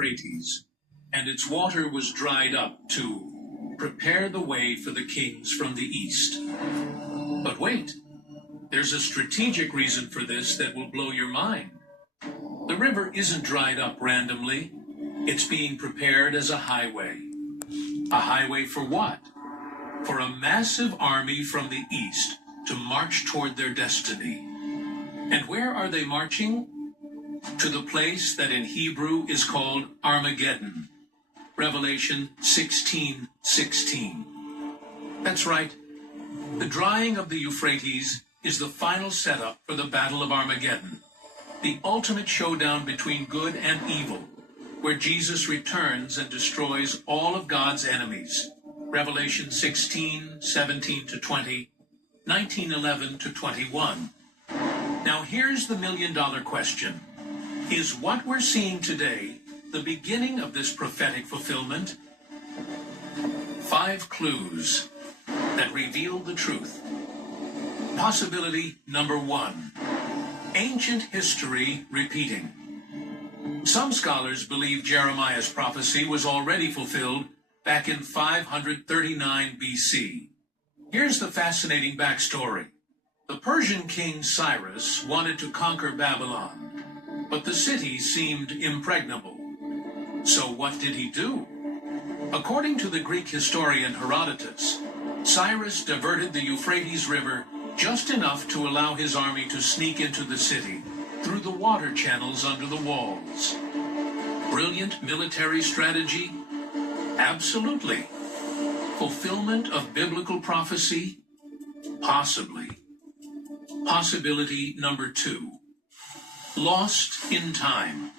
Euphrates, and its water was dried up to prepare the way for the kings from the east. But wait, there's a strategic reason for this that will blow your mind. The river isn't dried up randomly. It's being prepared as a highway. A highway for what? For a massive army from the east to march toward their destiny. And where are they marching? To the place that in Hebrew is called Armageddon. Revelation 16:16. That's right. The drying of the Euphrates is the final setup for the Battle of Armageddon, the ultimate showdown between good and evil, where Jesus returns and destroys all of God's enemies. Revelation 16:17-20, 19:11-21. Now here's the million-dollar question. Is what we're seeing today the beginning of this prophetic fulfillment? 5 clues that reveal the truth. Possibility number 1. Ancient history repeating. Some scholars believe Jeremiah's prophecy was already fulfilled back in 539 BC. Here's the fascinating backstory. The Persian king Cyrus wanted to conquer Babylon, but the city seemed impregnable. So what did he do? According to the Greek historian Herodotus, Cyrus diverted the Euphrates River just enough to allow his army to sneak into the city through the water channels under the walls. Brilliant military strategy? Absolutely. Fulfillment of biblical prophecy? Possibly. Possibility number 2. Lost in time.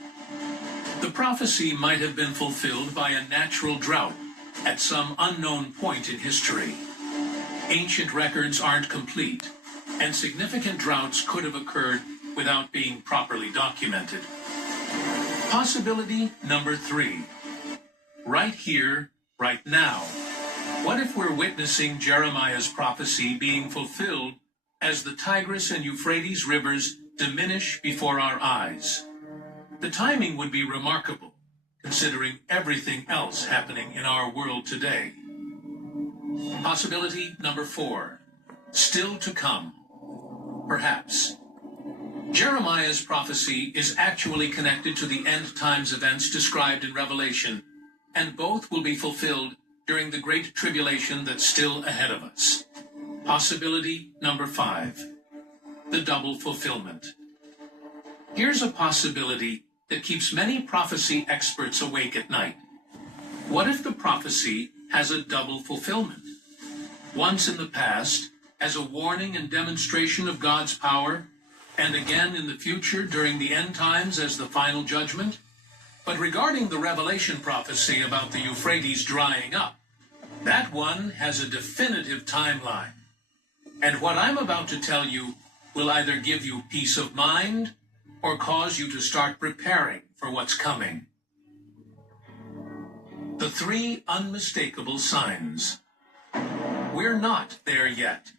The prophecy might have been fulfilled by a natural drought at some unknown point in history. Ancient records aren't complete, and significant droughts could have occurred without being properly documented. Possibility number 3. Right here, right now. What if we're witnessing Jeremiah's prophecy being fulfilled as the Tigris and Euphrates rivers diminish before our eyes? The timing would be remarkable, considering everything else happening in our world today. Possibility number 4. Still to come. Perhaps. Jeremiah's prophecy is actually connected to the end times events described in Revelation, and both will be fulfilled during the great tribulation that's still ahead of us. Possibility number 5. The double fulfillment. Here's a possibility that keeps many prophecy experts awake at night. What if the prophecy has a double fulfillment? Once in the past, as a warning and demonstration of God's power, and again in the future during the end times as the final judgment? But regarding the Revelation prophecy about the Euphrates drying up, that one has a definitive timeline. And what I'm about to tell you will either give you peace of mind or cause you to start preparing for what's coming. The 3 unmistakable signs. We're not there yet.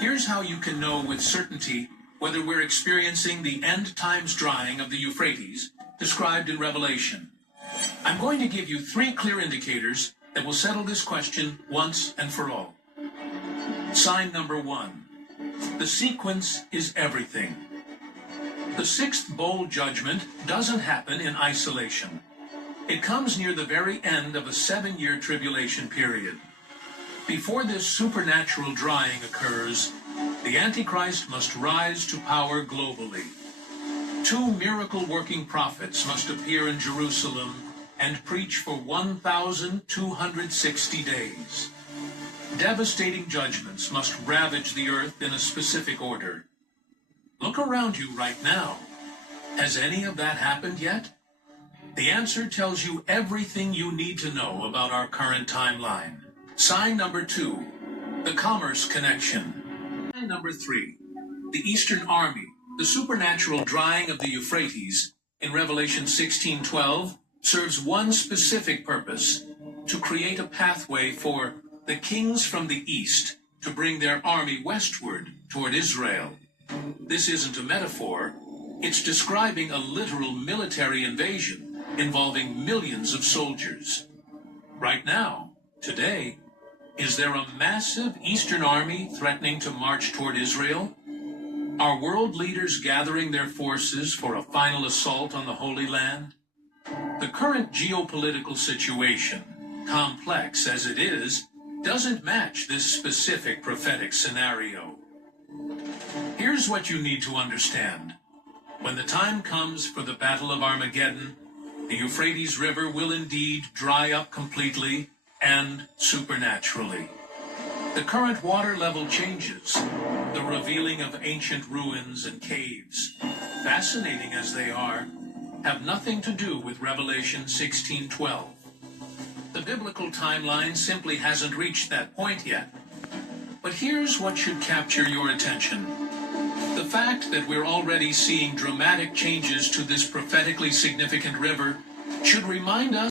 Here's how you can know with certainty whether we're experiencing the end times drying of the Euphrates described in Revelation. I'm going to give you 3 clear indicators that will settle this question once and for all. Sign number 1. The sequence is everything. The 6th bowl judgment doesn't happen in isolation. It comes near the very end of a 7-year tribulation period. Before this supernatural drying occurs, the Antichrist must rise to power globally. 2 miracle-working prophets must appear in Jerusalem and preach for 1,260 days. Devastating judgments must ravage the earth in a specific order. Look around you right now. Has any of that happened yet? The answer tells you everything you need to know about our current timeline. Sign number 2, the commerce connection. Sign number 3, the Eastern Army, the supernatural drying of the Euphrates in Revelation 16:12 serves one specific purpose, to create a pathway for the kings from the east to bring their army westward toward Israel. This isn't a metaphor. It's describing a literal military invasion involving millions of soldiers. Right now, today, is there a massive Eastern army threatening to march toward Israel? Are world leaders gathering their forces for a final assault on the Holy Land? The current geopolitical situation, complex as it is, doesn't match this specific prophetic scenario. Here's what you need to understand. When the time comes for the Battle of Armageddon, the Euphrates River will indeed dry up completely and supernaturally. The current water level changes, the revealing of ancient ruins and caves, fascinating as they are, have nothing to do with Revelation 16:12. The biblical timeline simply hasn't reached that point yet. But here's what should capture your attention. The fact that we're already seeing dramatic changes to this prophetically significant river should remind us